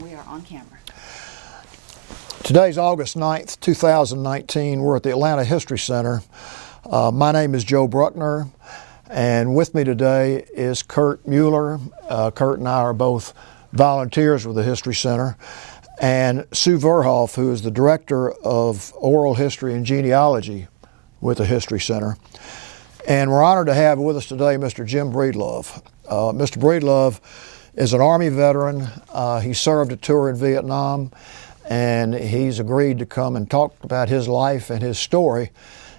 We are on camera. Today's August 9th, 2019. We're at the Atlanta History Center. My name is Joe Bruckner, and with me today is Kurt Mueller. Kurt and I are both volunteers with the History Center, and Sue Verhoff, who is the Director of Oral History and Genealogy with the History Center. And we're honored to have with us today Mr. Jim Breedlove. Mr. Breedlove is an Army veteran. He served a tour in Vietnam, and he's agreed to come and talk about his life and his story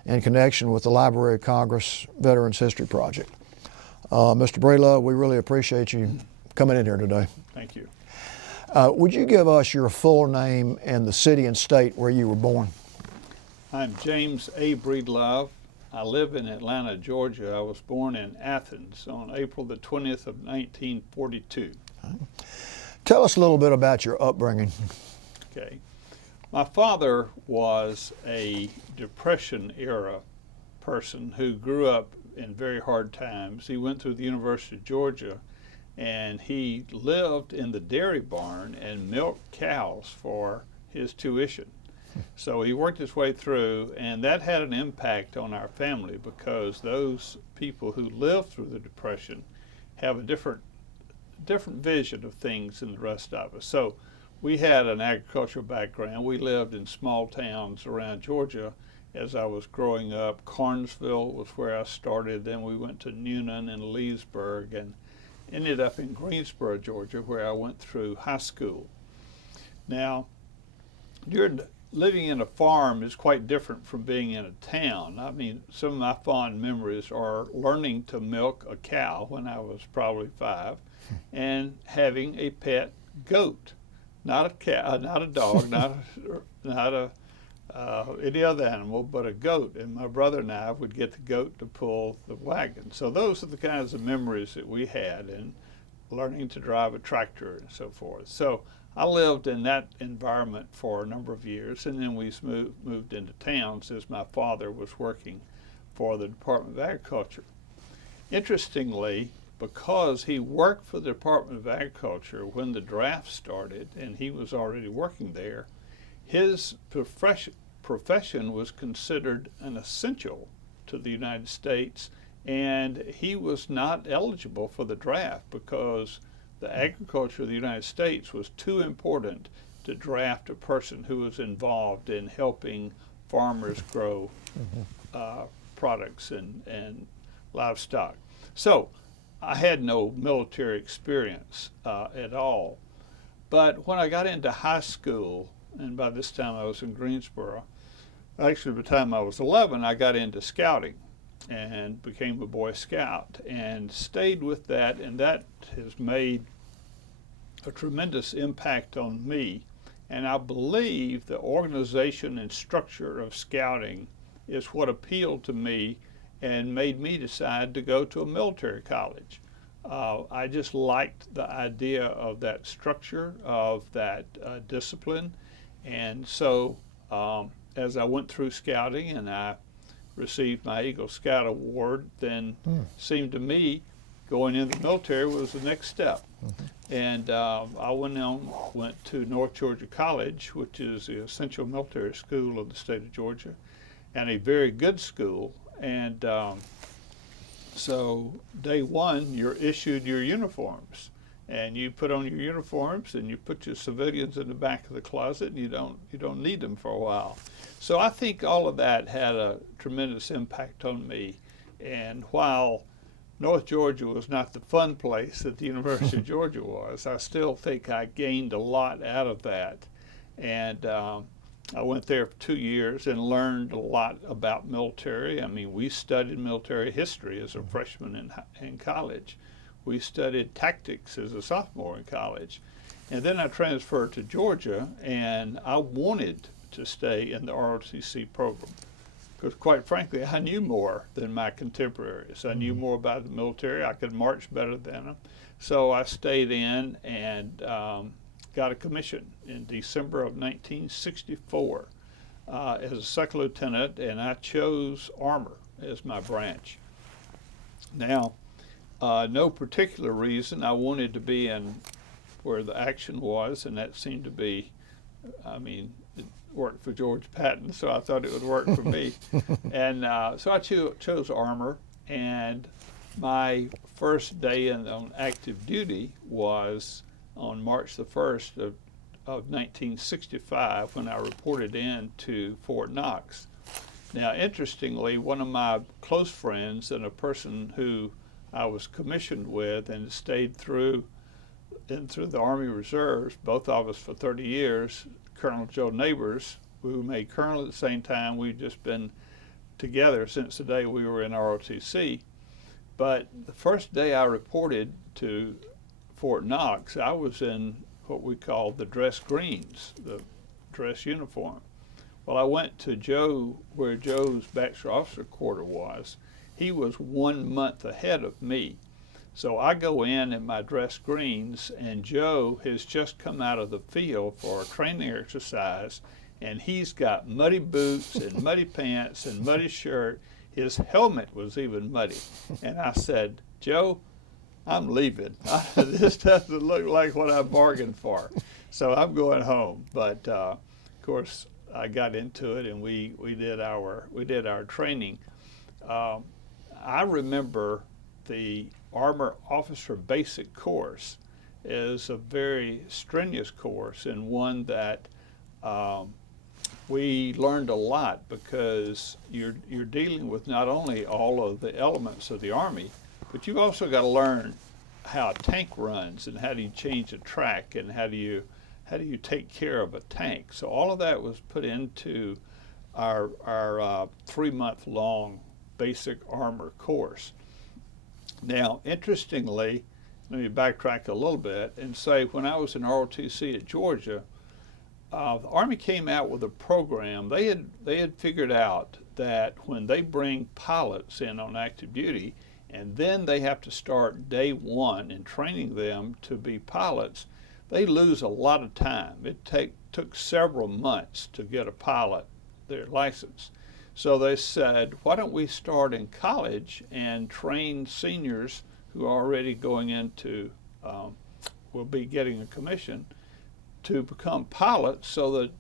in connection with the Library of Congress Veterans History Project. Mr. Breedlove, we really appreciate you coming in here today. Thank you. Would you give us your full name and the city and state where you were born? I'm James A. Breedlove. I live in Atlanta, Georgia. I was born in Athens on April the 20th of 1942. Tell us a little bit about your upbringing. Okay. My father was a Depression-era person who grew up in very hard times. He went through the University of Georgia, and he lived in the dairy barn and milked cows for his tuition. So he worked his way through, and that had an impact on our family because those people who lived through the Depression have a different vision of things than the rest of us. So we had an agricultural background. We lived in small towns around Georgia as I was growing up. Carnesville was where I started. Then we went to Newnan and Leesburg and ended up in Greensboro, Georgia, where I went through high school. Now, living in a farm is quite different from being in a town. I mean, some of my fond memories are learning to milk a cow when I was probably 5 and having a pet goat. Not a cow, not a dog, not any other animal, but a goat. And my brother and I would get the goat to pull the wagon. So those are the kinds of memories that we had, and learning to drive a tractor and so forth. So I lived in that environment for a number of years, and then we moved into towns as my father was working for the Department of Agriculture. Interestingly, because he worked for the Department of Agriculture when the draft started and he was already working there, his profession was considered an essential to the United States, and he was not eligible for the draft because the agriculture of the United States was too important to draft a person who was involved in helping farmers grow products and livestock. So I had no military experience at all. But when I got into high school, and by this time I was in Greensboro, actually by the time I was 11, I got into scouting and became a Boy Scout and stayed with that, and that has made a tremendous impact on me. And I believe the organization and structure of scouting is what appealed to me and made me decide to go to a military college. I just liked the idea of that structure, of that discipline. And so as I went through scouting and I received my Eagle Scout Award, then seemed to me going into the military was the next step. And I went to North Georgia College, which is the essential military school of the state of Georgia, and a very good school. And so day one, you're issued your uniforms, and you put on your uniforms and you put your civilians in the back of the closet, and you don't need them for a while. So I think all of that had a tremendous impact on me. And while North Georgia was not the fun place that the University of Georgia was, I still think I gained a lot out of that. And I went there for 2 years and learned a lot about military. I mean, we studied military history as a freshman in college. We studied tactics as a sophomore in college. And then I transferred to Georgia, and I wanted to stay in the ROTC program because, quite frankly, I knew more than my contemporaries. I knew more about the military. I could march better than them. So I stayed in and got a commission in December of 1964 as a second lieutenant, and I chose armor as my branch. Now, no particular reason. I wanted to be in where the action was, and that seemed to be, I mean, it worked for George Patton, so I thought it would work for me. And so I chose armor, and my first day on active duty was on March the 1st of 1965, when I reported in to Fort Knox. Now, interestingly, one of my close friends and a person who I was commissioned with and stayed through the Army Reserves, both of us for 30 years, Colonel Joe Neighbors, who made colonel at the same time. We've just been together since the day we were in ROTC. But the first day I reported to Fort Knox, I was in what we call the dress greens, the dress uniform. Well, I went to Joe, where Joe's bachelor officer quarter was. He was 1 month ahead of me. So I go in my dress greens, and Joe has just come out of the field for a training exercise, and he's got muddy boots and muddy pants and muddy shirt. His helmet was even muddy. And I said, Joe, I'm leaving. This doesn't look like what I bargained for. So I'm going home. But of course, I got into it, and we did our training. I remember the Armor Officer Basic course is a very strenuous course, and one that we learned a lot, because you're dealing with not only all of the elements of the Army, but you've also got to learn how a tank runs, and how do you change a track, and how do you take care of a tank. So all of that was put into our 3-month-long basic armor course. Now, interestingly, let me backtrack a little bit and say, when I was in ROTC at Georgia, the Army came out with a program. They had figured out that when they bring pilots in on active duty, and then they have to start day one in training them to be pilots, they lose a lot of time. It took several months to get a pilot their license. So they said, why don't we start in college and train seniors who are already going into, will be getting a commission, to become pilots, so that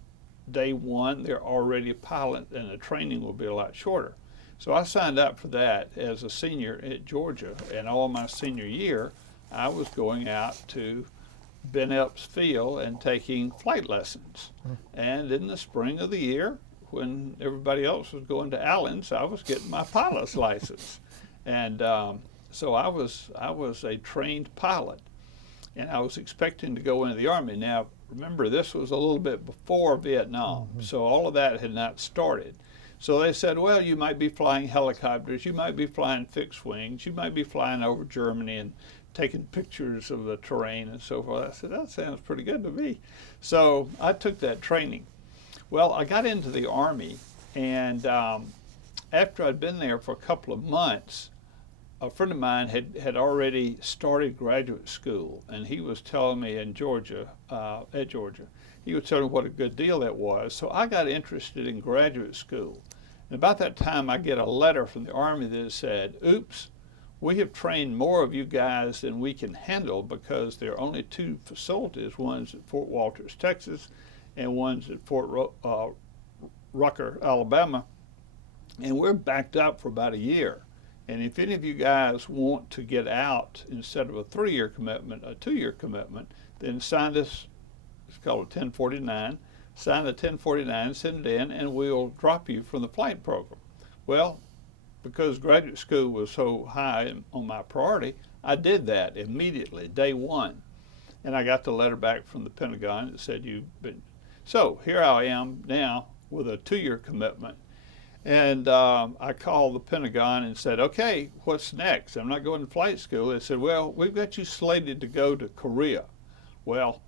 day one they're already a pilot and the training will be a lot shorter. So I signed up for that as a senior at Georgia, and all my senior year I was going out to Ben Epps Field and taking flight lessons. And in the spring of the year, when everybody else was going to Allen's, I was getting my pilot's license. And so I was a trained pilot, and I was expecting to go into the Army. Now, remember, this was a little bit before Vietnam, so all of that had not started. So they said, well, you might be flying helicopters, you might be flying fixed wings, you might be flying over Germany and taking pictures of the terrain and so forth. I said, that sounds pretty good to me. So I took that training. Well, I got into the Army, and after I'd been there for a couple of months, a friend of mine had already started graduate school, and he was telling me in Georgia, at Georgia, he was telling me what a good deal that was. So I got interested in graduate school. And about that time, I get a letter from the Army that said, oops, we have trained more of you guys than we can handle, because there are only 2 facilities, one's at Fort Walters, Texas, and one's at Fort Rucker, Alabama, and we're backed up for about a year. And if any of you guys want to get out, instead of a 3-year commitment, a 2-year commitment, then sign this, it's called a 1049, sign the 1049, send it in, and we'll drop you from the flight program. Well, because graduate school was so high on my priority, I did that immediately, day one. And I got the letter back from the Pentagon that said, you've been. So here I am now with a 2-year commitment. And I called the Pentagon and said, okay, what's next? I'm not going to flight school. They said, well, we've got you slated to go to Korea. Well,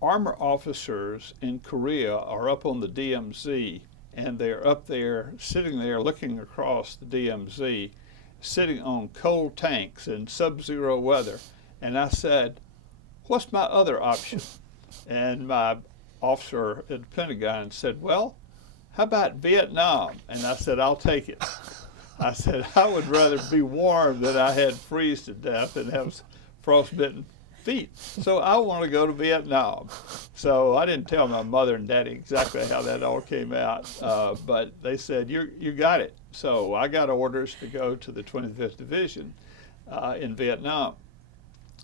armor officers in Korea are up on the DMZ, and they're up there, sitting there looking across the DMZ, sitting on cold tanks in sub-zero weather. And I said, what's my other option? And my officer at the Pentagon said, well, how about Vietnam? And I said, I'll take it. I said, I would rather be warm than I had freeze to death and have frostbitten feet. So I want to go to Vietnam. So I didn't tell my mother and daddy exactly how that all came out, but they said, you got it. So I got orders to go to the 25th Division in Vietnam.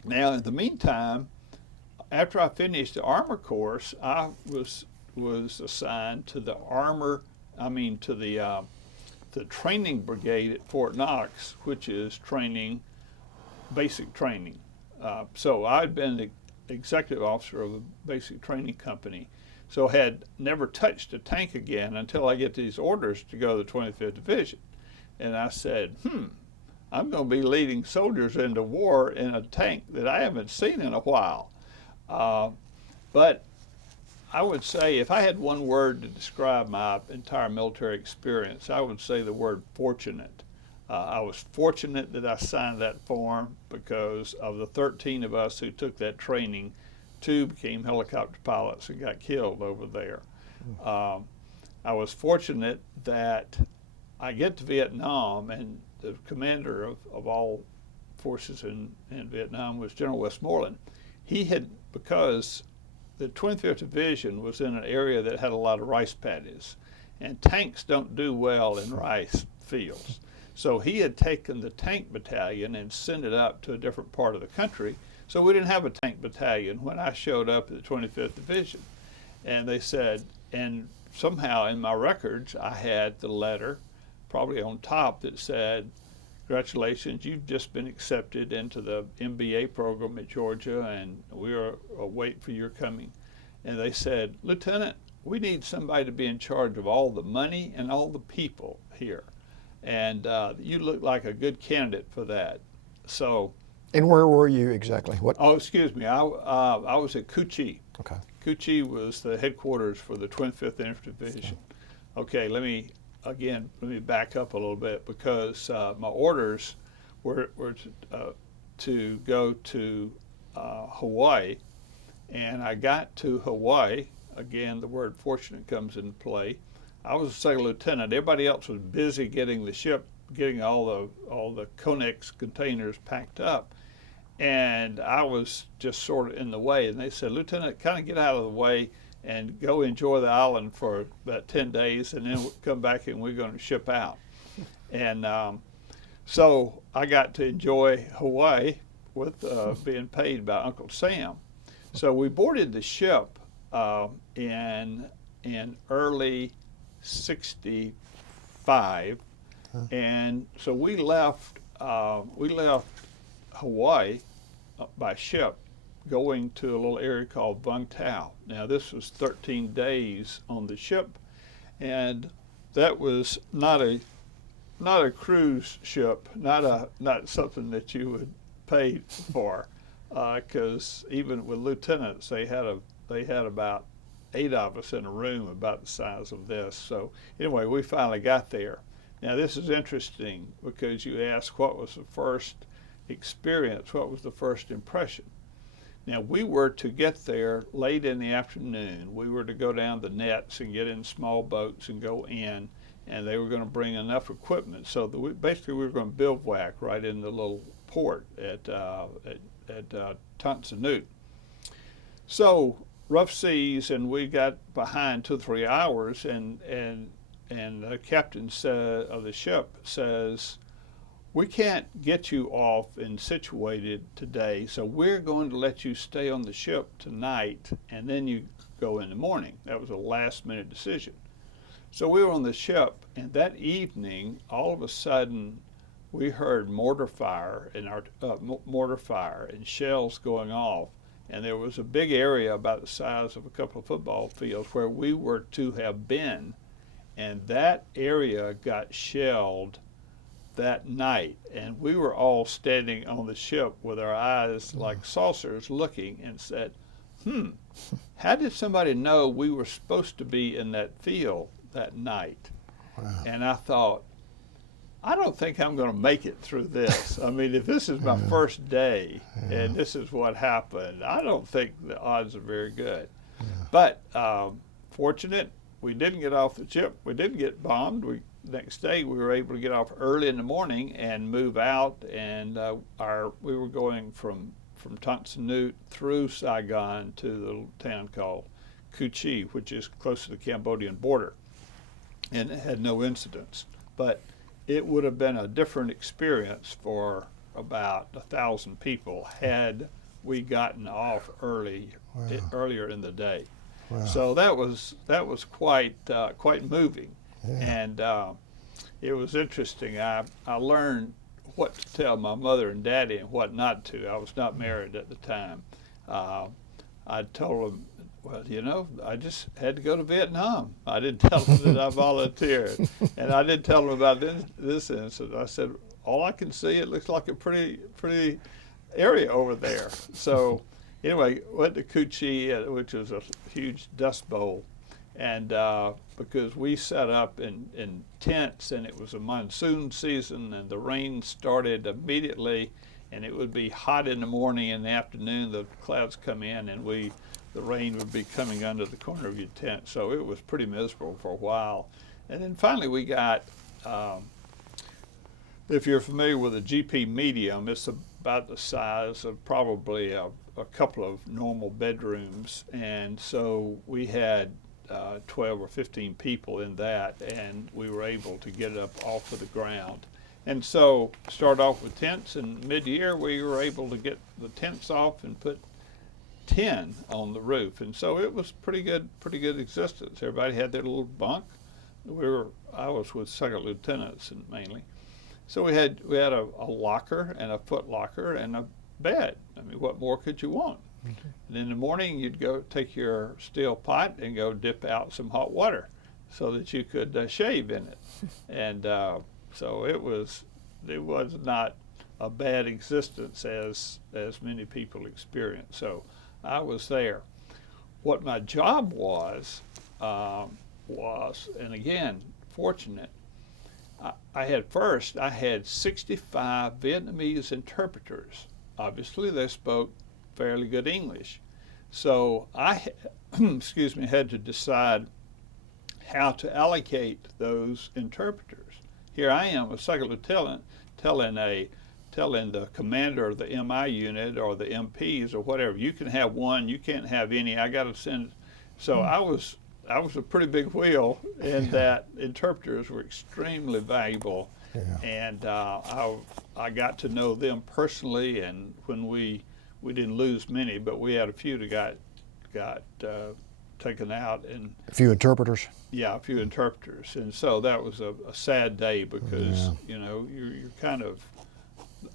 Now, in the meantime, after I finished the armor course, I was assigned to the the training brigade at Fort Knox, which is basic training. So I'd been the executive officer of a basic training company, so had never touched a tank again until I get these orders to go to the 25th Division. And I said, I'm going to be leading soldiers into war in a tank that I haven't seen in a while. But I would say if I had one word to describe my entire military experience, I would say the word fortunate. I was fortunate that I signed that form because of the 13 of us who took that training, 2 became helicopter pilots and got killed over there. I was fortunate that I get to Vietnam, and the commander of all forces in Vietnam was General Westmoreland. He had, because the 25th Division was in an area that had a lot of rice paddies, and tanks don't do well in rice fields. So he had taken the tank battalion and sent it up to a different part of the country. So we didn't have a tank battalion when I showed up at the 25th Division. And they said, and somehow in my records, I had the letter, probably on top, that said, congratulations, you've just been accepted into the MBA program at Georgia, and we are waiting for your coming. And they said, Lieutenant, we need somebody to be in charge of all the money and all the people here. And you look like a good candidate for that. So. And where were you exactly? What? Oh, excuse me. I was at Cu Chi. Okay. Cu Chi was the headquarters for the 25th Infantry Division. Okay, let me back up a little bit, because my orders were to go to Hawaii, and I got to Hawaii. Again, the word fortunate comes into play. I was a second lieutenant. Everybody else was busy getting the ship, getting all the Conex containers packed up, and I was just sort of in the way. And they said, Lieutenant, kind of get out of the way and go enjoy the island for about 10 days, and then we'll come back and we're going to ship out. And so I got to enjoy Hawaii with being paid by Uncle Sam. So we boarded the ship in early '65, and so we left Hawaii by ship, going to a little area called Vung Tau. Now this was 13 days on the ship, and that was not a cruise ship, not something that you would pay for, because even with lieutenants, they had about 8 of us in a room about the size of this. So anyway, we finally got there. Now this is interesting, because you asked what was the first experience, what was the first impression. Now we were to get there late in the afternoon. We were to go down the nets and get in small boats and go in, and they were going to bring enough equipment so that basically we were going to bivouac right in the little port at Tan Son Nhut. So rough seas, and we got behind 2 or 3 hours, and the captain of the ship says, we can't get you off and situated today, so we're going to let you stay on the ship tonight, and then you go in the morning. That was a last-minute decision. So we were on the ship, and that evening, all of a sudden, we heard mortar fire and shells going off, and there was a big area about the size of a couple of football fields where we were to have been, and that area got shelled that night, and we were all standing on the ship with our eyes like saucers looking, and said, how did somebody know we were supposed to be in that field that night? Wow. And I thought, I don't think I'm going to make it through this. I mean, if this is my first day and this is what happened, I don't think the odds are very good. But fortunate, we didn't get off the ship. We didn't get bombed. Next day, we were able to get off early in the morning and move out, and we were going from from Ton Son Nhut through Saigon to the little town called Cu Chi, which is close to the Cambodian border, and it had no incidents. But it would have been a different experience for about 1,000 people had we gotten off earlier in the day. Wow. So that was quite moving, Yeah. and it was interesting. I learned what to tell my mother and daddy and what not to. I was not married at the time. I told them, well, you know, I just had to go to Vietnam. I didn't tell them that I volunteered, and I didn't tell them about this incident. I said, all I can see, it looks like a pretty area over there. So anyway, went to Cu Chi, which was a huge dust bowl, and because we set up in tents, and it was a monsoon season, and the rain started immediately, and it would be hot in the morning. In the afternoon, the clouds come in, and the rain would be coming under the corner of your tent. So it was pretty miserable for a while. And then finally we got, if you're familiar with a GP medium, it's about the size of probably a couple of normal bedrooms. And so we had 12 or 15 people in that, and we were able to get it up off of the ground. And so start off with tents, and mid-year we were able to get the tents off and put 10 on the roof, and so it was pretty good existence. Everybody had their little bunk. I was with second lieutenants and mainly, so we had a locker and a foot locker and a bed. I mean, what more could you want? Okay. And in the morning you'd go take your steel pot and go dip out some hot water so that you could shave in it. And so it was not a bad existence as many people experience. So I was there. What my job was, and again, fortunate, I had 65 Vietnamese interpreters. Obviously, they spoke fairly good English. So I, had to decide how to allocate those interpreters. Here I am, a second lieutenant, telling the commander of the MI unit or the MPs or whatever, you can have one, you can't have any, I got to send. So I was a pretty big wheel in that interpreters were extremely valuable. Yeah. And I got to know them personally, and when we didn't lose many, but we had a few that got taken out. And a few interpreters? Yeah, a few interpreters. And so that was a sad day because, you know, you're kind of,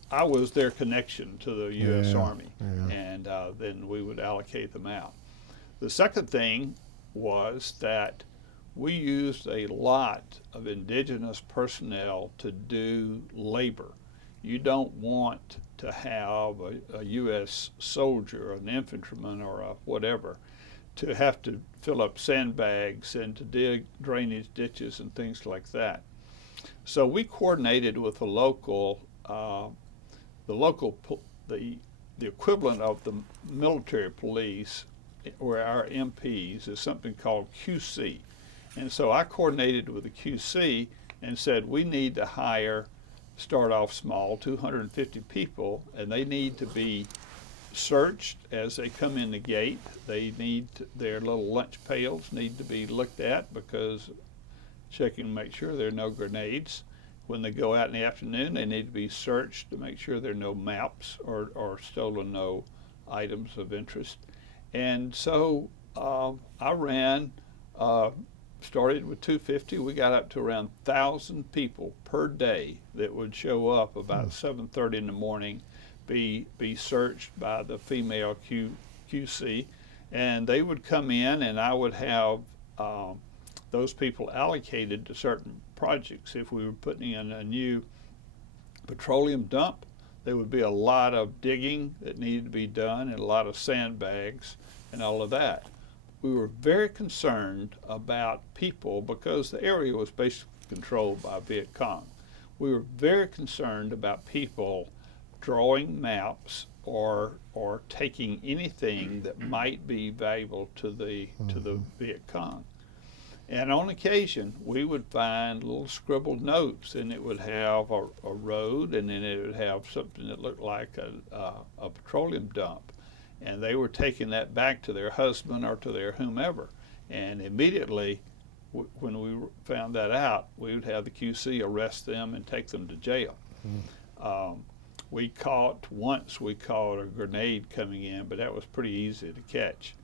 I was their connection to the U.S. Army, and then we would allocate them out. The second thing was that we used a lot of indigenous personnel to do labor. You don't want to have a U.S. soldier, an infantryman, or a whatever, to have to fill up sandbags and to dig drainage ditches and things like that. So we coordinated with the equivalent of the military police, or our MPs, is something called QC. And so I coordinated with the QC and said, we need to start off small, 250 people, and they need to be searched as they come in the gate. Their little lunch pails need to be looked at, because checking to make sure there are no grenades. When they go out in the afternoon, they need to be searched to make sure there are no maps or stolen no items of interest. And so I ran, started with 250. We got up to around 1,000 people per day that would show up about 7:30 in the morning, be searched by the female QC, and they would come in, and I would have those people allocated to certain projects. If we were putting in a new petroleum dump, there would be a lot of digging that needed to be done and a lot of sandbags and all of that. We were very concerned about people because the area was basically controlled by Viet Cong. We were very concerned about people drawing maps or taking anything that might be valuable to the Viet Cong. And on occasion, we would find little scribbled notes, and it would have a road, and then it would have something that looked like a petroleum dump. And they were taking that back to their husband or to their whomever. And immediately, when we found that out, we would have the QC arrest them and take them to jail. We caught a grenade coming in, but that was pretty easy to catch.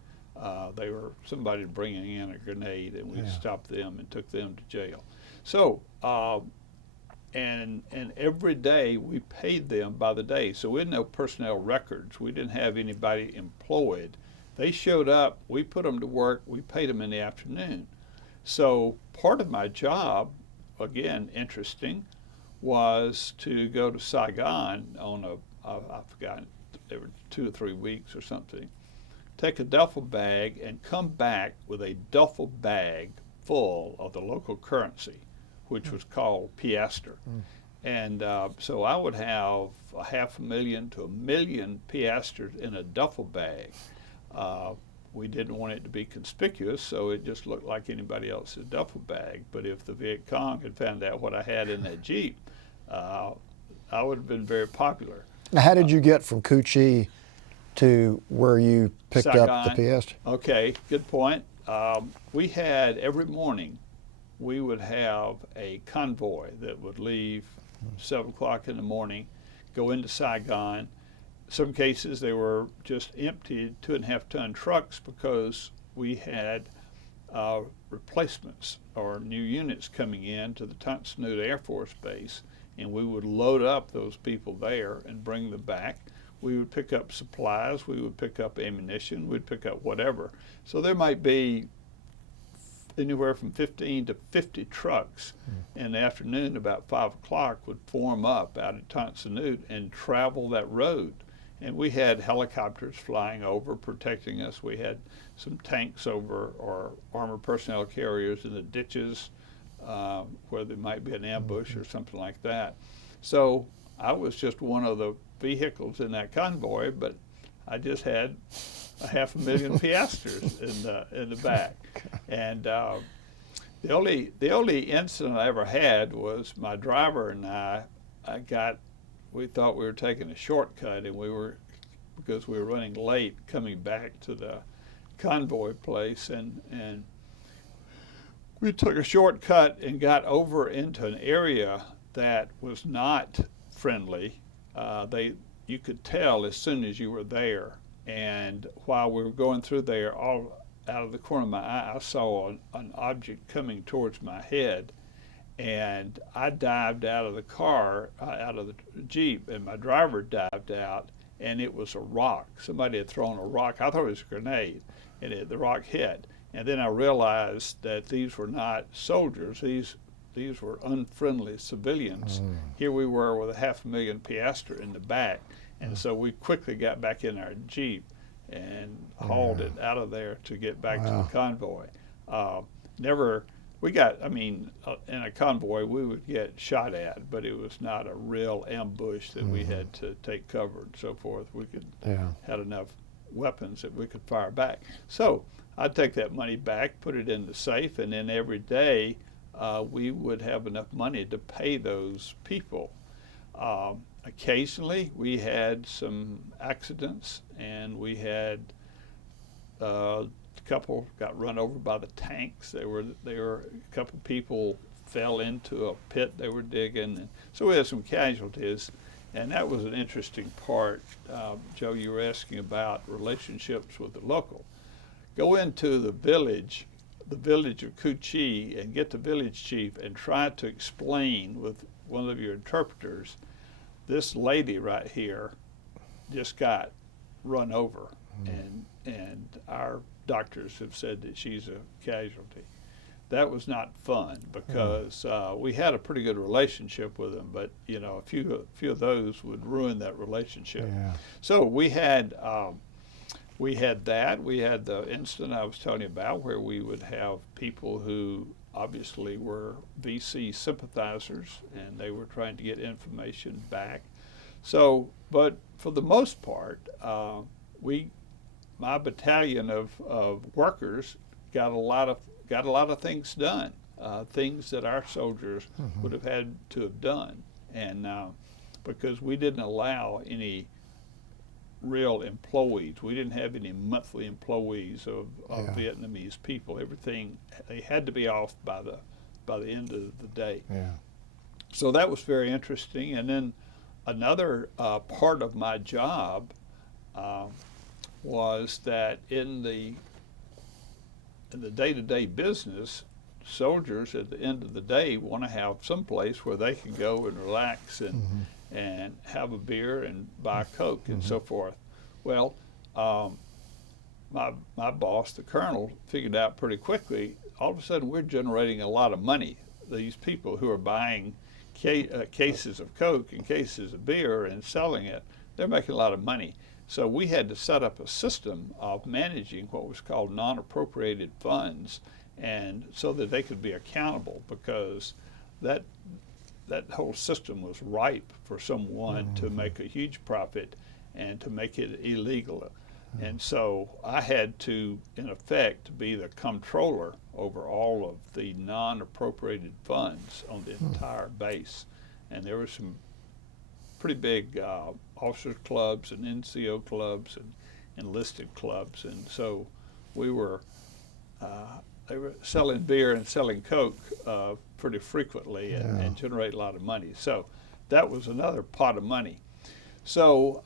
They were somebody bringing in a grenade, and we stopped them and took them to jail. So, and every day we paid them by the day. So we had no personnel records. We didn't have anybody employed. They showed up, we put them to work, we paid them in the afternoon. So part of my job, again, interesting, was to go to Saigon on I forgot, there were 2 or 3 weeks or something, take a duffel bag and come back with a duffel bag full of the local currency, which was called piastre. And so I would have 500,000 to 1 million piastres in a duffel bag. We didn't want it to be conspicuous, so it just looked like anybody else's duffel bag. But if the Viet Cong had found out what I had in that Jeep, I would have been very popular. Now, how did you get from Cu Chi to where you picked Saigon. up the piastre? Okay, good point. We had, every morning, we would have a convoy that would leave 7 o'clock in the morning, go into Saigon. Some cases they were just emptied 2.5-ton trucks because we had replacements or new units coming in to the Tan Son Nhut Air Force Base, and we would load up those people there and bring them back. We would pick up supplies, we would pick up ammunition, we'd pick up whatever. So there might be anywhere from 15 to 50 trucks in the afternoon. About 5 o'clock would form up out at Tan Son Nhut and travel that road. And we had helicopters flying over protecting us. We had some tanks over, or armored personnel carriers in the ditches where there might be an ambush or something like that. So I was just one of the vehicles in that convoy, but I just had 500,000 piastres in the back. And the only incident I ever had was my driver and we thought we were taking a shortcut, and because we were running late coming back to the convoy place, and we took a shortcut and got over into an area that was not friendly. You could tell as soon as you were there. And while we were going through there, all out of the corner of my eye, I saw an object coming towards my head. And I dived out of the car, out of the Jeep, and my driver dived out, and it was a rock. Somebody had thrown a rock. I thought it was a grenade, and the rock hit. And then I realized that these were not soldiers. These were unfriendly civilians. Here we were with 500,000 piastres in the back, and so we quickly got back in our Jeep and hauled it out of there to get back to the convoy. In a convoy, we would get shot at, but it was not a real ambush that we had to take cover and so forth. We had enough weapons that we could fire back. So I'd take that money back, put it in the safe, and then every day we would have enough money to pay those people. Occasionally, we had some accidents, and we had a couple got run over by the tanks. A couple people fell into a pit they were digging, and so we had some casualties, and that was an interesting part. Joe, you were asking about relationships with the local. Go into the village of Cu Chi, and get the village chief and try to explain with one of your interpreters, this lady right here just got run over, and our doctors have said that she's a casualty. That was not fun because we had a pretty good relationship with them, but a few of those would ruin that relationship. So we had that. We had the incident I was telling you about, where we would have people who obviously were VC sympathizers, and they were trying to get information back. So, but for the most part, my battalion of workers got a lot of things done, things that our soldiers would have had to have done, and because we didn't allow any real employees, we didn't have any monthly employees of Vietnamese people. Everything, they had to be off by the end of the day. Yeah. So that was very interesting. And then another part of my job was that in the day-to-day business, soldiers at the end of the day want to have some place where they can go and relax and have a beer and buy a Coke and so forth. Well, my boss, the colonel, figured out pretty quickly, all of a sudden we're generating a lot of money. These people who are buying cases of Coke and cases of beer and selling it, they're making a lot of money. So we had to set up a system of managing what was called non-appropriated funds, and so that they could be accountable, because that whole system was ripe for someone to make a huge profit and to make it illegal. And so I had to, in effect, be the comptroller over all of the non-appropriated funds on the entire base. And there were some pretty big officers clubs and NCO clubs and enlisted clubs, and so we were they were selling beer and selling Coke pretty frequently and generate a lot of money. So that was another pot of money. So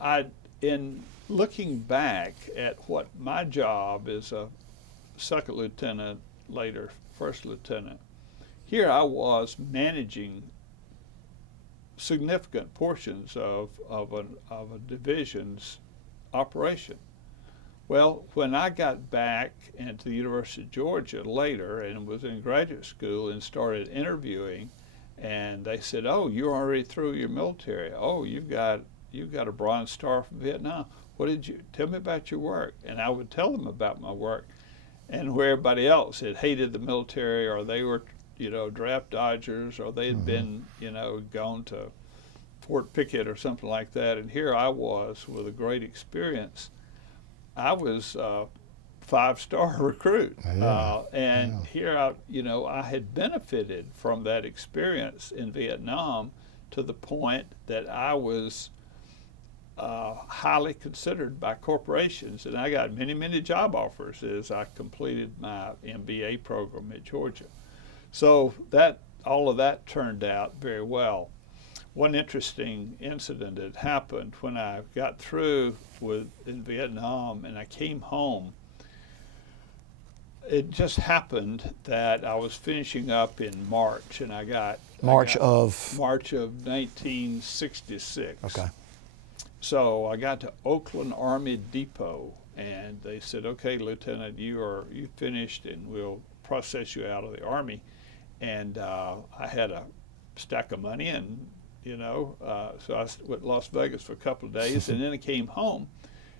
in looking back at what my job as a second lieutenant, later first lieutenant, here I was managing significant portions of a division's operation. Well, when I got back into the University of Georgia later and was in graduate school and started interviewing, and they said, "Oh, you're already through your military. Oh, you've got a Bronze Star from Vietnam. What did you tell me about your work?" And I would tell them about my work, and where everybody else had hated the military, or they were, draft dodgers, or they had been, gone to Fort Pickett or something like that. And here I was with a great experience. I was a 5-star recruit, here I had benefited from that experience in Vietnam to the point that I was highly considered by corporations, and I got many job offers as I completed my MBA program at Georgia. So all of that turned out very well. One interesting incident had happened when I got through in Vietnam and I came home. It just happened that I was finishing up in March, and I got March of 1966. Okay. So I got to Oakland Army Depot, and they said, "Okay, Lieutenant, you finished, and we'll process you out of the Army." And I had a stack of money, and so I went to Las Vegas for a couple of days, and then I came home.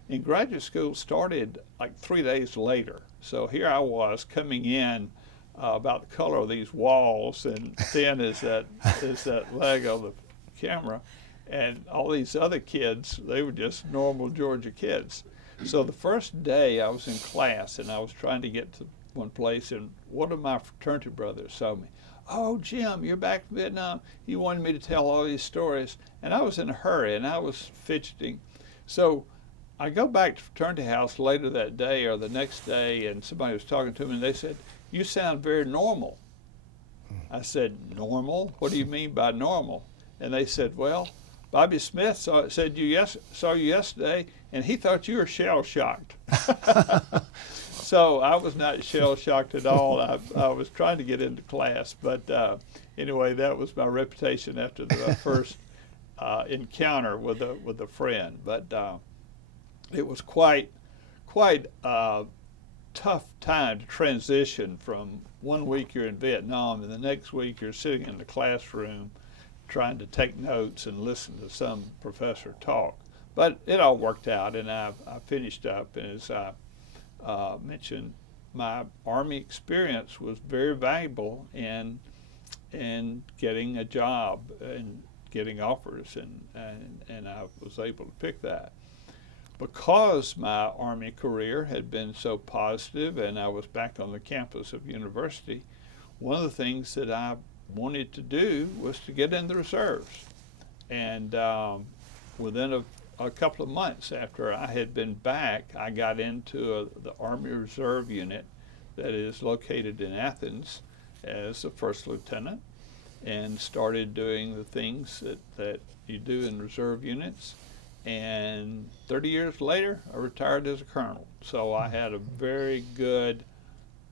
And graduate school started like 3 days later. So here I was coming in about the color of these walls and thin as that leg of the camera. And all these other kids, they were just normal Georgia kids. So the first day I was in class, and I was trying to get to one place, and one of my fraternity brothers saw me. "Oh, Jim, you're back from Vietnam." He wanted me to tell all these stories, and I was in a hurry, and I was fidgeting. So I go back to fraternity house later that day or the next day, and somebody was talking to me, and they said, "You sound very normal." I said, "Normal? What do you mean by normal?" And they said, "Well, Bobby Smith saw you yesterday, and he thought you were shell-shocked." So I was not shell-shocked at all. I was trying to get into class, but anyway, that was my reputation after the first encounter with a friend. But it was quite a tough time to transition from 1 week you're in Vietnam and the next week you're sitting in the classroom trying to take notes and listen to some professor talk. But it all worked out, and I finished up, and as I mentioned, my Army experience was very valuable in getting a job and getting offers, and I was able to pick that. because my Army career had been so positive and I was back on the campus of university, one of the things that I wanted to do was to get in the reserves. And within a couple of months after I had been back, I got into the Army Reserve Unit that is located in Athens as a first lieutenant, and started doing the things that you do in reserve units. And 30 years later, I retired as a colonel. So I had a very good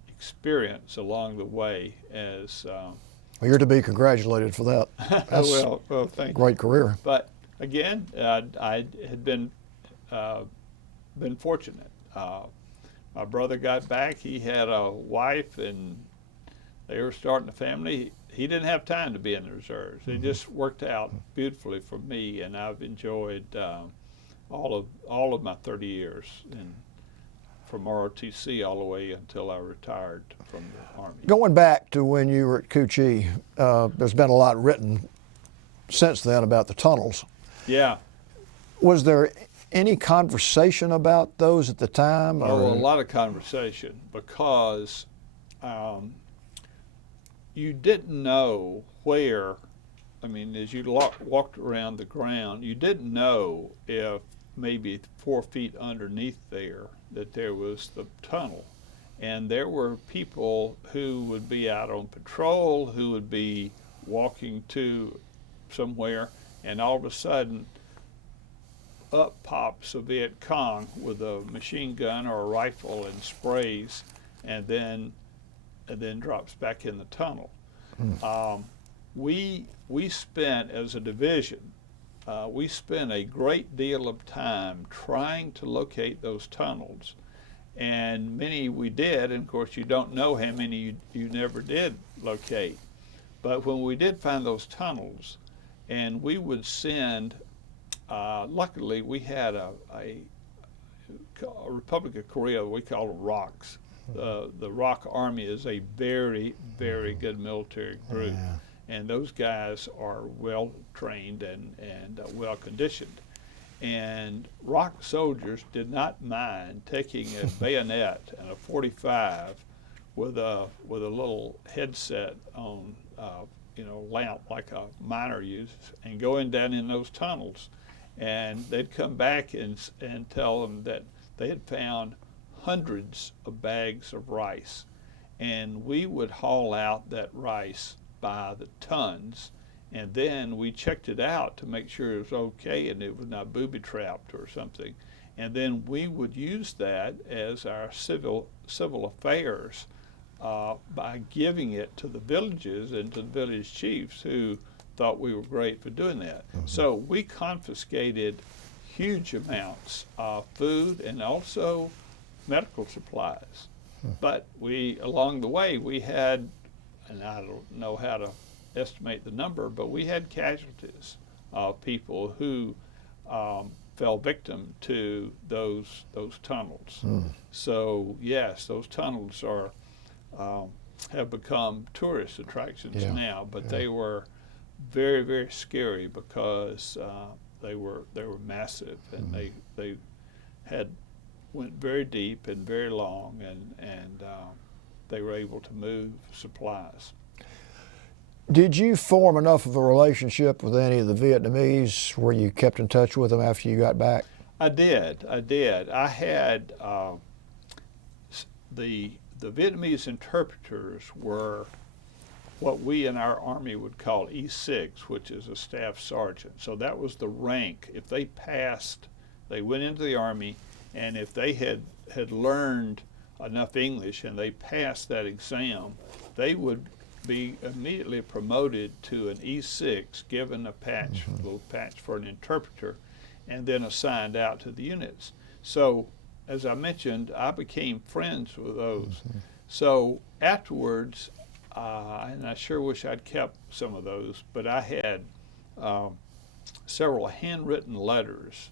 experience along the way as Well, you're to be congratulated for that. That's well, thank you. great career. But again, I had been fortunate. My brother got back. He had a wife, and they were starting a family. He didn't have time to be in the reserves. It just worked out beautifully for me, and I've enjoyed all of my 30 years, and from ROTC all the way until I retired from the Army. Going back to when you were at Cu Chi, there's been a lot written since then about the tunnels. Yeah. Was there any conversation about those at the time? Oh, a lot of conversation, because you didn't know where, I mean, as you walked around the ground, you didn't know if maybe 4 feet underneath there that there was the tunnel. And there were people who would be out on patrol, who would be walking to somewhere, and all of a sudden up pops a Viet Cong with a machine gun or a rifle and sprays, and then drops back in the tunnel. We spent, as a division, we spent a great deal of time trying to locate those tunnels, and many we did, and of course you don't know how many you never did locate. But when we did find those tunnels, and we would send, luckily we had a Republic of Korea, we call it ROCs. The ROC Army is a very, very good military group. Yeah. And those guys are well trained and well conditioned. And ROC soldiers did not mind taking a bayonet and a .45 with a little headset on, lamp like a miner uses, and going down in those tunnels. And they'd come back and tell them that they had found hundreds of bags of rice, and we would haul out that rice by the tons, and then we checked it out to make sure it was okay and it was not booby-trapped or something, and then we would use that as our civil affairs by giving it to the villages and to the village chiefs, who thought we were great for doing that. So we confiscated huge amounts of food and also medical supplies. But along the way, we had, and I don't know how to estimate the number, but we had casualties of people who fell victim to those tunnels. So yes, those tunnels have become tourist attractions now, but they were very, very scary because they were massive, and they went very deep and very long, and they were able to move supplies. Did you form enough of a relationship with any of the Vietnamese where you kept in touch with them after you got back? I did. I had the Vietnamese interpreters were what we in our Army would call E6, which is a staff sergeant. So that was the rank. If they passed, they went into the Army, and if they had learned enough English and they passed that exam, they would be immediately promoted to an E6, given a patch, a little patch for an interpreter, and then assigned out to the units. So, as I mentioned, I became friends with those. So afterwards, and I sure wish I'd kept some of those, but I had several handwritten letters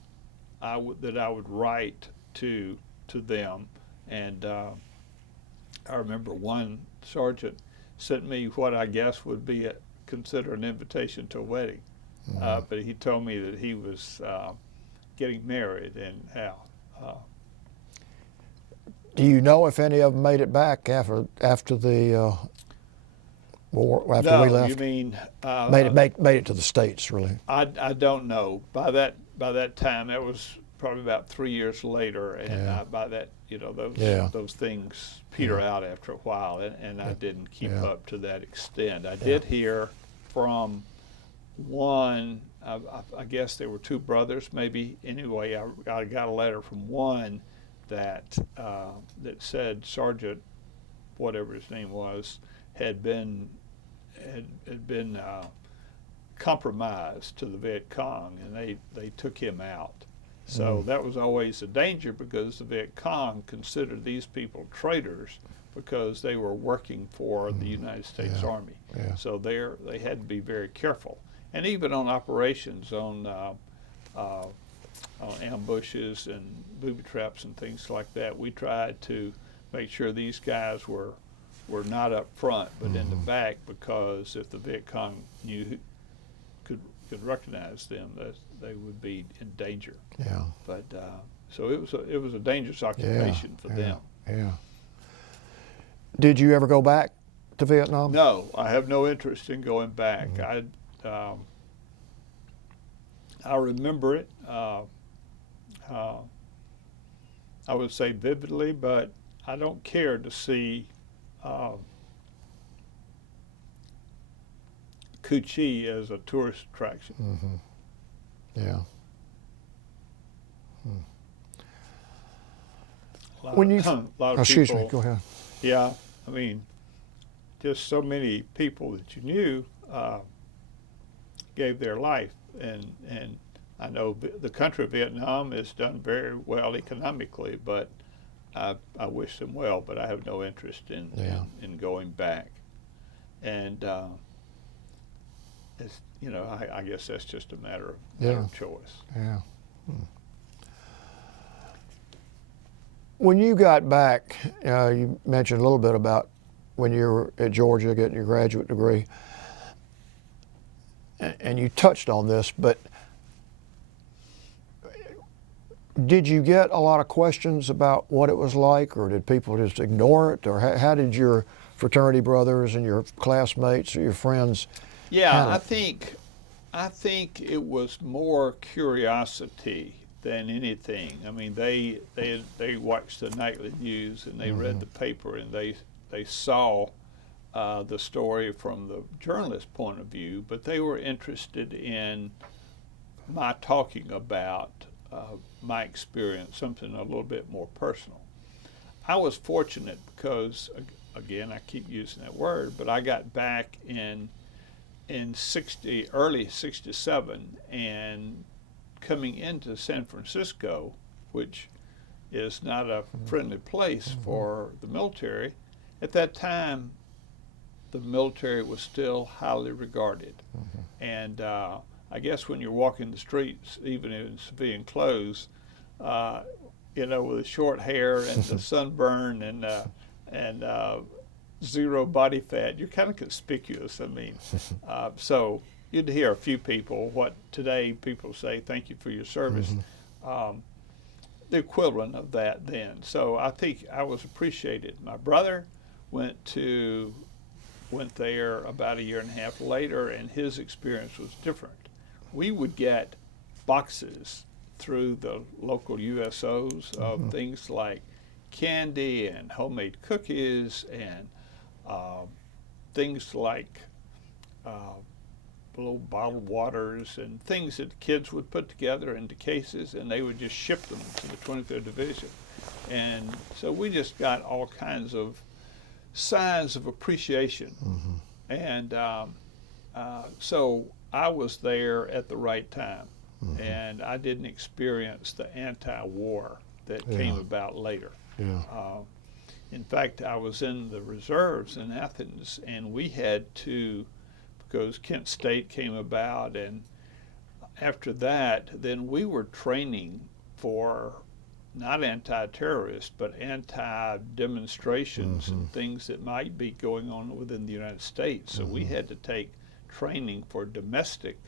that I would write to them, and I remember one sergeant sent me what I guess would be considered an invitation to a wedding, but he told me that he was getting married and how. Do you know if any of them made it back after the war? After we left, you mean made it to the States? Really, I don't know. By that time, that was probably about 3 years later, and by that, those things peter out after a while, and I didn't keep up to that extent. I did hear from one. I guess there were two brothers, maybe. Anyway, I got a letter from one that said Sergeant, whatever his name was, had been compromised to the Viet Cong, and they took him out. So that was always a danger, because the Viet Cong considered these people traitors because they were working for the United States Army. So they had to be very careful. And even on operations, on ambushes and booby traps and things like that, we tried to make sure these guys were not up front but in the back, because if the Viet Cong could recognize them, that they would be in danger. But so it was a dangerous occupation for them. Did you ever go back to Vietnam? No, I have no interest in going back. I remember it. I would say vividly, but I don't care to see Cu Chi as a tourist attraction. When you, a lot of excuse people, me, go ahead. Yeah, I mean, just so many people that you knew gave their life, and I know the country of Vietnam has done very well economically, but I wish them well, but I have no interest in going back. And it's, I guess that's just a matter of choice. When you got back, you mentioned a little bit about when you were at Georgia getting your graduate degree, and you touched on this, but did you get a lot of questions about what it was like, or did people just ignore it, or how did your fraternity brothers and your classmates or your friends? I think it was more curiosity than anything. I mean, they watched the nightly news, and they read the paper, and they saw the story from the journalist's point of view, but they were interested in my talking about my experience, something a little bit more personal. I was fortunate because, again, I keep using that word, but I got back in early '67, and coming into San Francisco, which is not a friendly place for the military. At that time, the military was still highly regarded. And I guess when you're walking the streets, even in civilian clothes, with short hair and the sunburn and zero body fat, you're kind of conspicuous. I mean, so you'd hear a few people, what today people say, thank you for your service, the equivalent of that then. So I think I was appreciated. My brother went there about a year and a half later, and his experience was different. We would get boxes through the local USOs of things like candy and homemade cookies and things like little bottled waters and things that kids would put together into cases, and they would just ship them to the 23rd Division. And so we just got all kinds of signs of appreciation. And so I was there at the right time, and I didn't experience the anti-war that came about later. In fact, I was in the reserves in Athens, and we had to, because Kent State came about, and after that, then we were training for not anti-terrorist, but anti-demonstrations and things that might be going on within the United States. So we had to take training for domestic,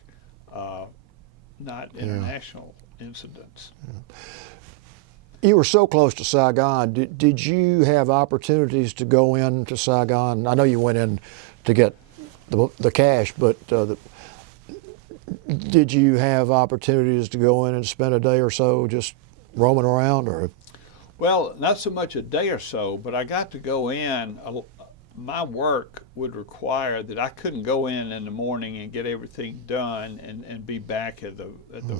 not international incidents. You were so close to Saigon. Did you have opportunities to go into Saigon? I know you went in to get the cash, but did you have opportunities to go in and spend a day or so just roaming around? Or Well, not so much a day or so, but I got to go in. My work would require that I couldn't go in the morning and get everything done and be back at the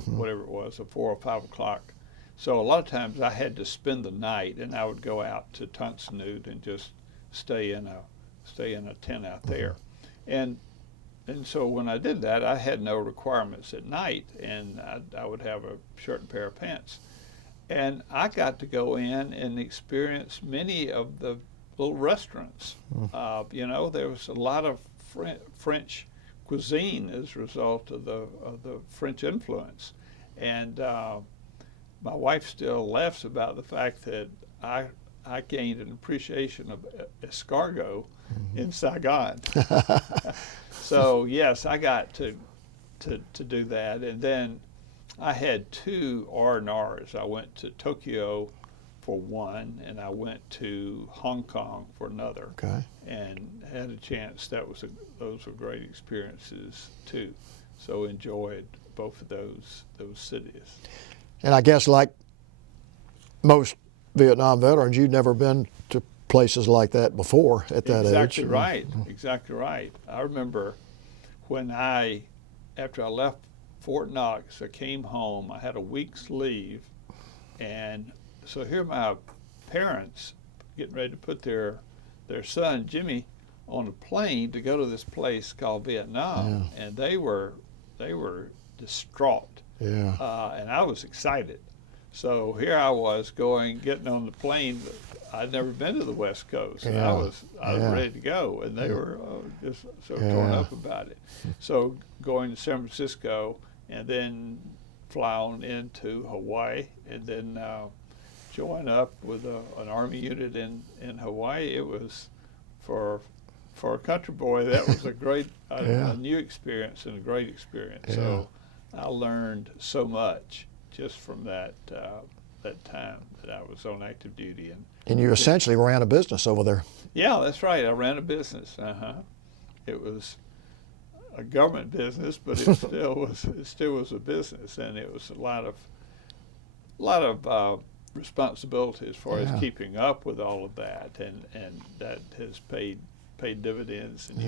whatever it was, at 4 or 5 o'clock. So a lot of times I had to spend the night, and I would go out to Tunsanute and just stay in a tent out there. And so when I did that, I had no requirements at night, and I would have a shirt and pair of pants. And I got to go in and experience many of the little restaurants. You know, there was a lot of French cuisine as a result of the French influence. And my wife still laughs about the fact that I gained an appreciation of escargot in Saigon. So yes, I got to do that, and then I had 2 R&Rs. I went to Tokyo for one, and I went to Hong Kong for another. Okay. And had a chance. Those were great experiences too. So enjoyed both of those cities. And I guess like most Vietnam veterans, you'd never been to places like that before at that age. Exactly right. Exactly right. I remember when after I left Fort Knox, I came home. I had a week's leave, and so here my parents getting ready to put their son Jimmy on a plane to go to this place called Vietnam, and they were distraught. Yeah. And I was excited. So here I was getting on the plane. I'd never been to the West Coast, and I was ready to go, and they were just so torn up about it. So going to San Francisco, and then fly on into Hawaii, and then join up with an Army unit in Hawaii. It was for a country boy, that was a great, a new experience and a great experience. So I learned so much just from that time that I was on active duty. And you essentially ran a business over there. Yeah, that's right. I ran a business. It was a government business, but it still was a business, and it was a lot of responsibility as far as keeping up with all of that, and that has paid dividends in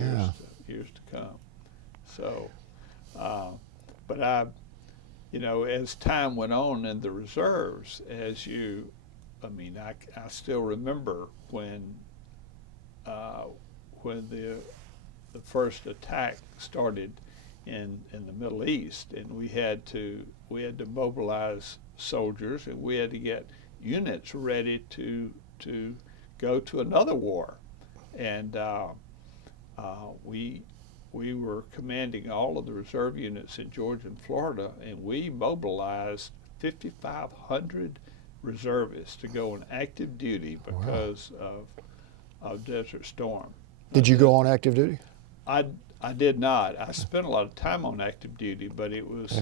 years to come. So, but as time went on in the reserves, I still remember when the first attack started in the Middle East, and we had to mobilize soldiers, and we had to get units ready to go to another war, and we were commanding all of the reserve units in Georgia and Florida, and we mobilized 5,500 reservists to go on active duty because of Desert Storm. Did you go on active duty? I did not. I spent a lot of time on active duty, but it was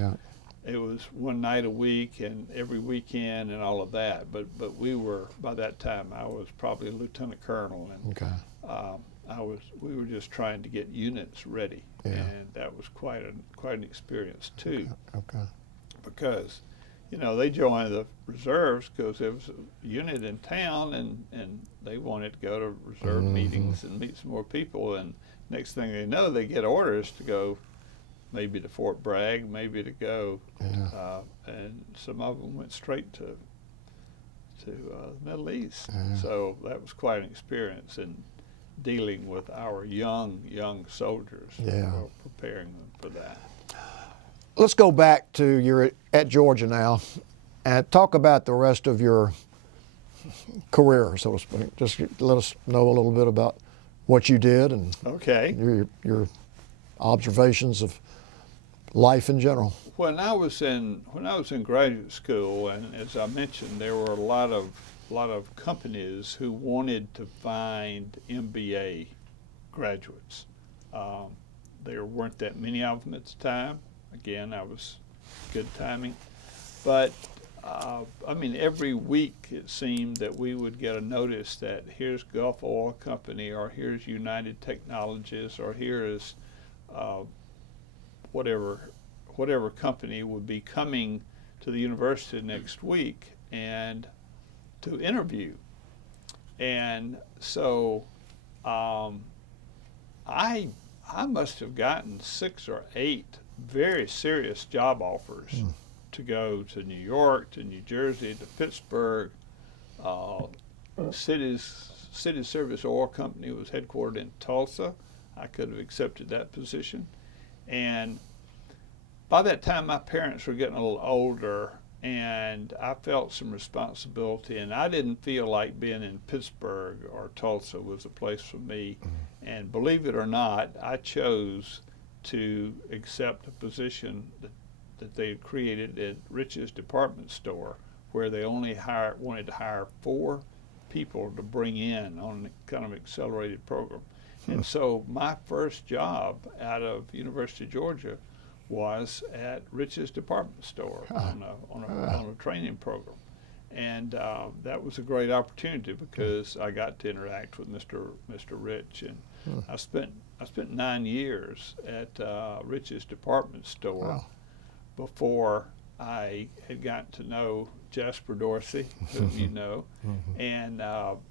one night a week and every weekend and all of that. But we were, by that time, I was probably a lieutenant colonel, and we were just trying to get units ready, and that was quite an experience too. Okay. Because they joined the reserves because there was a unit in town, and they wanted to go to reserve meetings and meet some more people, and next thing they know, they get orders to go maybe to Fort Bragg, maybe to go, and some of them went straight to the Middle East. So that was quite an experience in dealing with our young soldiers, preparing them for that. Let's go back to you're at Georgia now, and talk about the rest of your career, so to speak. Just let us know a little bit about what you did and your observations of life in general. When I was in graduate school, and as I mentioned, there were a lot of companies who wanted to find MBA graduates. There weren't that many of them at the time. Again, I was good timing. But I mean, every week it seemed that we would get a notice that here's Gulf Oil Company, or here's United Technologies, or here is whatever company would be coming to the university next week and to interview. And so I must have gotten 6 or 8 very serious job offers to go to New York, to New Jersey, to Pittsburgh. City Service Oil Company was headquartered in Tulsa. I could have accepted that position. And by that time, my parents were getting a little older, and I felt some responsibility, and I didn't feel like being in Pittsburgh or Tulsa was a place for me. And believe it or not, I chose to accept a position that they had created at Rich's department store, where they only wanted to hire 4 people to bring in on a kind of accelerated program. And so my first job out of University of Georgia was at Rich's department store on a training program. And that was a great opportunity because I got to interact with Mr. Rich, and I spent 9 years at Rich's department store before I had gotten to know Jasper Dorsey, whom you know, and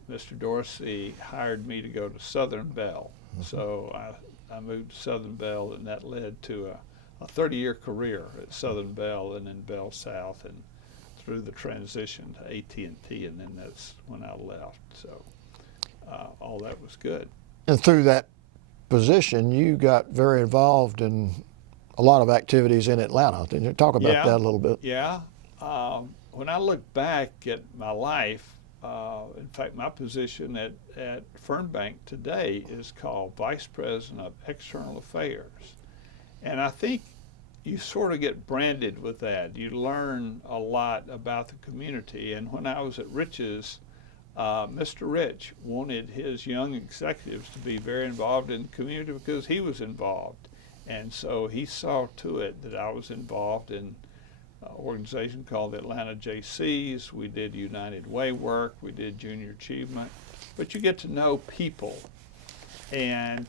Mr. Dorsey hired me to go to Southern Bell. So I moved to Southern Bell, and that led to a 30-year career at Southern Bell and then Bell South, and through the transition to AT&T, and then that's when I left. So all that was good. And through that position, you got very involved in a lot of activities in Atlanta. Can you talk about that a little bit? Yeah. When I look back at my life, in fact, my position at Fernbank today is called Vice President of External Affairs. And I think you sort of get branded with that. You learn a lot about the community. And when I was at Rich's, Mr. Rich wanted his young executives to be very involved in the community because he was involved. And so he saw to it that I was involved in an organization called the Atlanta JCs. We did United Way work. We did Junior Achievement. But you get to know people. And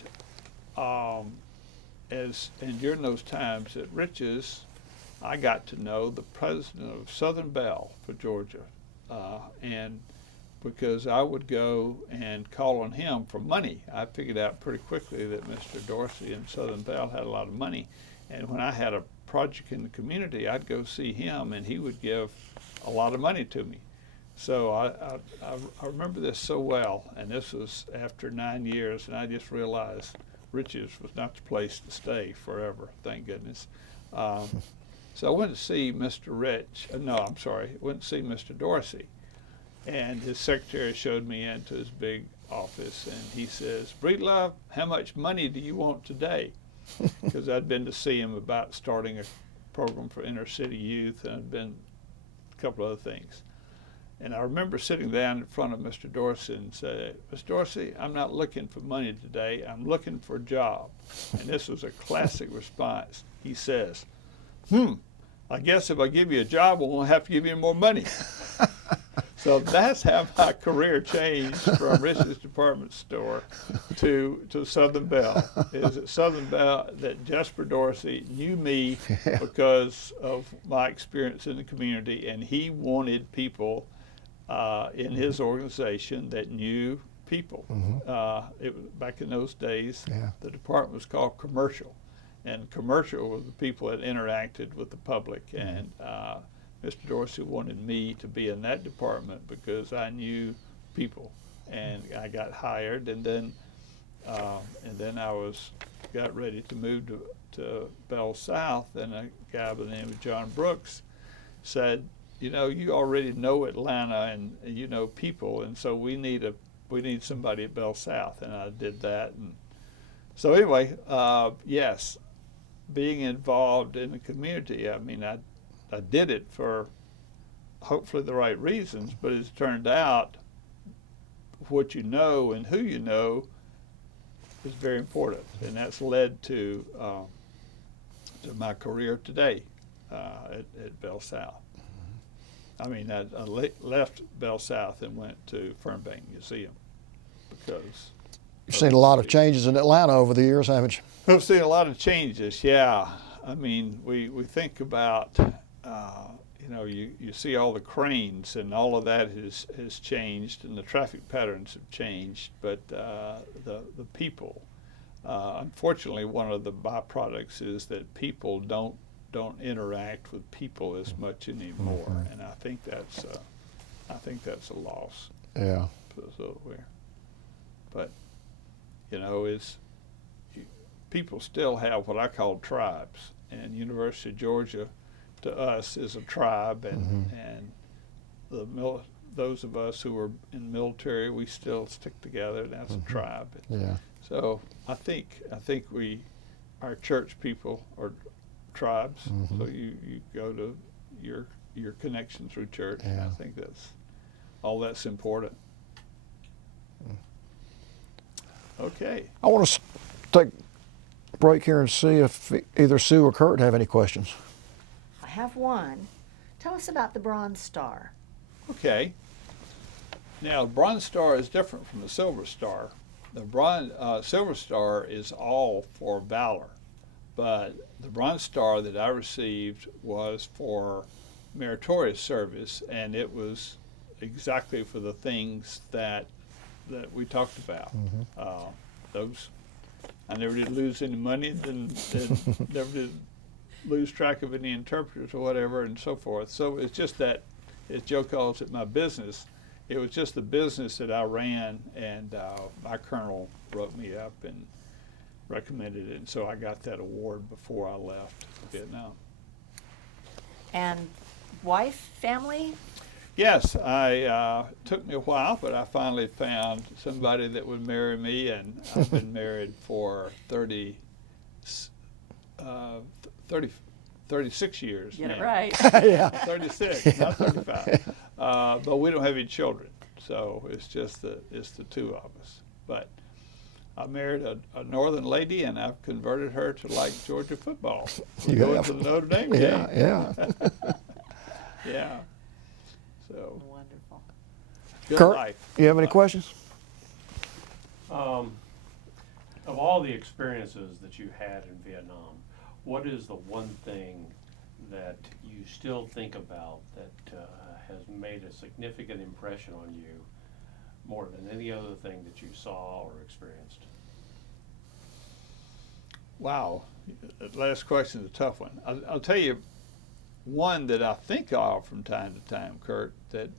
during those times at Rich's, I got to know the president of Southern Bell for Georgia. And because I would go and call on him for money. I figured out pretty quickly that Mr. Dorsey and Southern Bell had a lot of money. And when I had a project in the community, I'd go see him, and he would give a lot of money to me. So I remember this so well, and this was after 9 years, and I just realized Rich's was not the place to stay forever, thank goodness. So I went to see Mr. Went to see Mr. Dorsey. And his secretary showed me into his big office, and he says, "Breedlove, how much money do you want today?" Because I'd been to see him about starting a program for inner city youth, and I'd been a couple other things. And I remember sitting down in front of Mr. Dorsey and say, "Mr. Dorsey, I'm not looking for money today, I'm looking for a job." And this was a classic response. He says, "I guess if I give you a job, I won't have to give you more money." So that's how my career changed from Rich's department store to Southern Bell. It was at Southern Bell that Jasper Dorsey knew me because of my experience in the community, and he wanted people in his organization that knew people. It was, back in those days, the department was called commercial, and commercial were the people that interacted with the public. And Mr. Dorsey wanted me to be in that department because I knew people, and I got hired, and then I got ready to move to Bell South, and a guy by the name of John Brooks said, "You know, you already know Atlanta, and you know people, and so we need somebody at Bell South," and I did that. And so anyway, yes, being involved in the community. I mean, I did it for hopefully the right reasons, but it's turned out what you know and who you know is very important, and that's led to my career today at Bell South. I mean, I left Bell South and went to Fernbank Museum because You've seen a lot of changes in Atlanta over the years, haven't you? we've seen a lot of changes. Yeah, I mean, we think about you know, you see all the cranes and all of that has changed, and the traffic patterns have changed, but the people, unfortunately, one of the byproducts is that people don't interact with people as much anymore, and I think that's a loss. Yeah. But you know, people still have what I call tribes, and University of Georgia to us is a tribe, and those of us who are in the military, we still stick together, and that's a tribe. Yeah. So I think our church people are tribes. So you go to your connection through church. Yeah. And I think that's important. Okay. I want to take a break here and see if either Sue or Kurt have any questions. I have one. Tell us about the Bronze Star. Okay. Now, the Bronze Star is different from the Silver Star. The Silver Star is all for valor, but the Bronze Star that I received was for meritorious service, and it was exactly for the things that we talked about. I never did lose any money, didn't never did lose track of any interpreters or whatever, and so forth. So it's just that, as Joe calls it, my business. It was just the business that I ran, and my colonel wrote me up and recommended it, and so I got that award before I left Vietnam. And wife, family? Yes, took me a while, but I finally found somebody that would marry me, and I've been married for 36 years. Get it now. right. Yeah. 36, not 35. But we don't have any children, so it's just the two of us. But I married a northern lady, and I've converted her to like Georgia football. We're You going have. to the Notre Dame Yeah, game. yeah. Yeah. So Wonderful. good Kurt, life. you have any questions? Of all the experiences that you had in Vietnam, what is the one thing that you still think about that has made a significant impression on you more than any other thing that you saw or experienced? Wow, that last question is a tough one. I'll tell you one that I think of from time to time, Kurt, that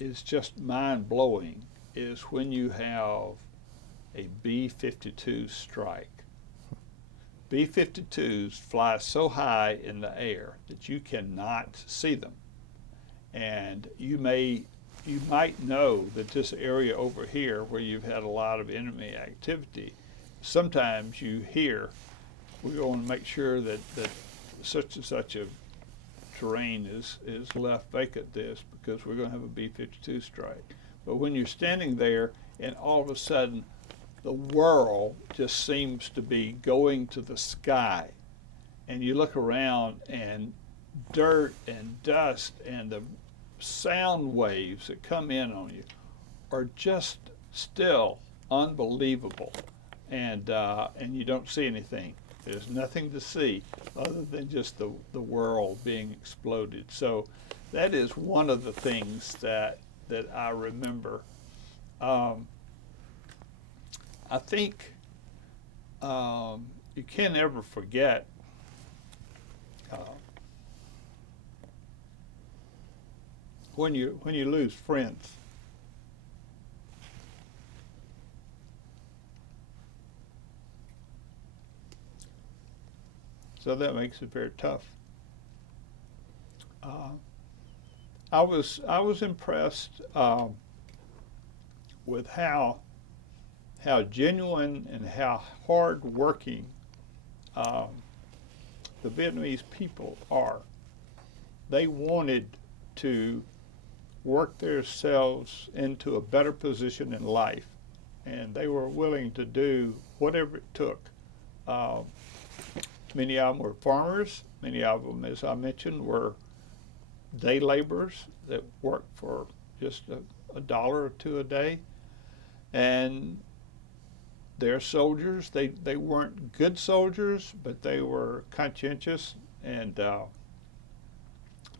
is just mind-blowing is when you have a B-52 strike. B-52s fly so high in the air that you cannot see them. And you might know that this area over here where you've had a lot of enemy activity, sometimes you hear, we want to make sure that such and such a terrain is left vacant this because we're going to have a B-52 strike. But when you're standing there and all of a sudden the world just seems to be going to the sky, and you look around and dirt and dust and the sound waves that come in on you are just still unbelievable, and you don't see anything. There's nothing to see other than just the world being exploded. So that is one of the things that I remember. I think you can never forget when you lose friends. So that makes it very tough. I was impressed with how genuine and how hard-working the Vietnamese people are. They wanted to work themselves into a better position in life, and they were willing to do whatever it took. Many of them were farmers. Many of them, as I mentioned, were day laborers that worked for just a dollar or two a day. And they're soldiers. They weren't good soldiers, but they were conscientious, and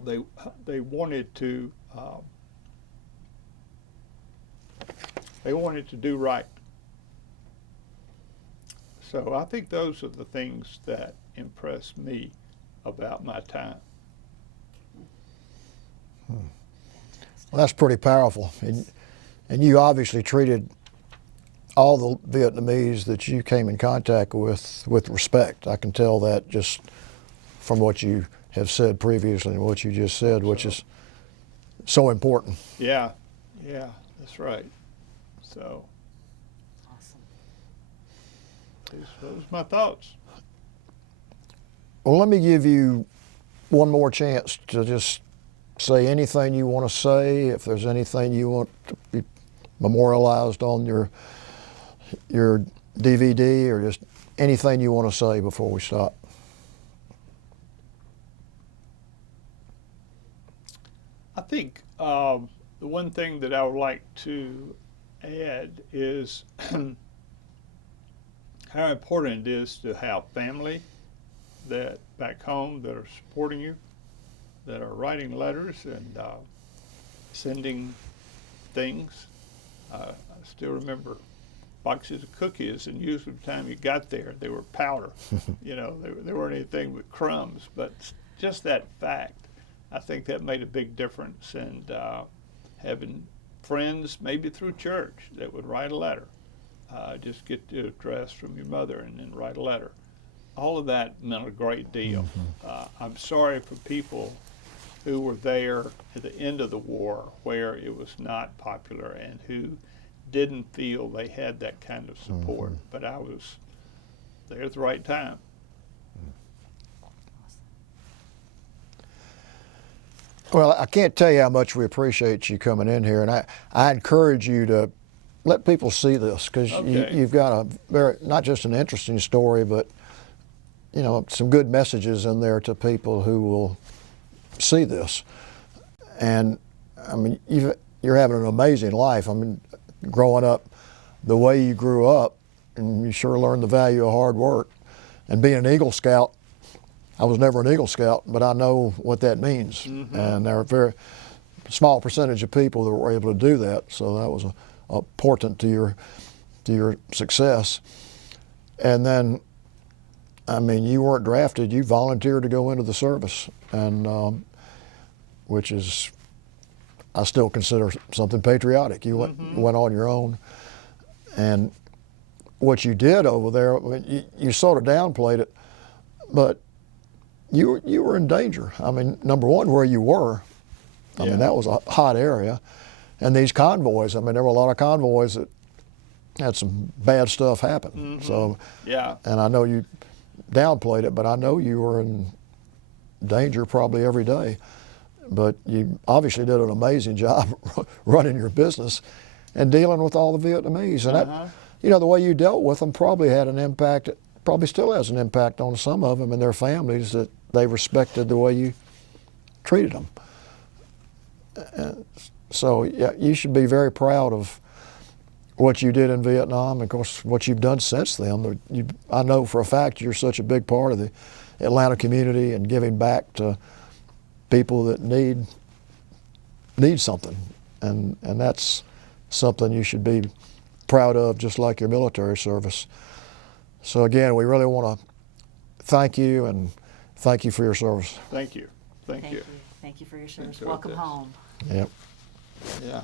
they wanted to do right. So I think those are the things that impress me about my time. Well, that's pretty powerful, and you obviously treated all the Vietnamese that you came in contact with respect. I can tell that just from what you have said previously and what you just said, which is so important. Yeah, that's right. So Awesome. those are my thoughts. Well, let me give you one more chance to just say anything you want to say. If there's anything you want to be memorialized on your DVD, or just anything you want to say before we stop. I think the one thing that I would like to add is how important it is to have family that back home that are supporting you, that are writing letters and sending things. I still remember boxes of cookies, and usually by the time you got there, they were powder. You know, they weren't anything but crumbs. But just that fact, I think that made a big difference. And having friends, maybe through church, that would write a letter. Just get the address from your mother and then write a letter. All of that meant a great deal. I'm sorry for people who were there at the end of the war where it was not popular and who didn't feel they had that kind of support. But I was there at the right time. Well, I can't tell you how much we appreciate you coming in here, and I encourage you to let people see this, because you've got a very, not just an interesting story, but you know, some good messages in there to people who will see this. And I mean, you're having an amazing life. I mean, growing up the way you grew up, and you sure learned the value of hard work. And being an Eagle Scout, I was never an Eagle Scout, but I know what that means. And there are a very small percentage of people that were able to do that, so that was important to your success. And then, I mean, you weren't drafted, you volunteered to go into the service, and which is, I still consider something patriotic. You went on your own, and what you did over there, you sort of downplayed it, but you were in danger. I mean, number one, where you were, I mean, that was a hot area, and these convoys, I mean, there were a lot of convoys that had some bad stuff happen. So, and I know you downplayed it, but I know you were in danger probably every day. But you obviously did an amazing job running your business and dealing with all the Vietnamese. And that, you know, the way you dealt with them probably had an impact, it probably still has an impact on some of them and their families, that they respected the way you treated them. And so, yeah, you should be very proud of what you did in Vietnam, and of course what you've done since then. I know for a fact you're such a big part of the Atlanta community and giving back to people that need something, and that's something you should be proud of, just like your military service. So again, we really want to thank you, and thank you for your service. Thank you. Thank you. Thank you for your service. Enjoyed Welcome this. home. Yep. Yeah.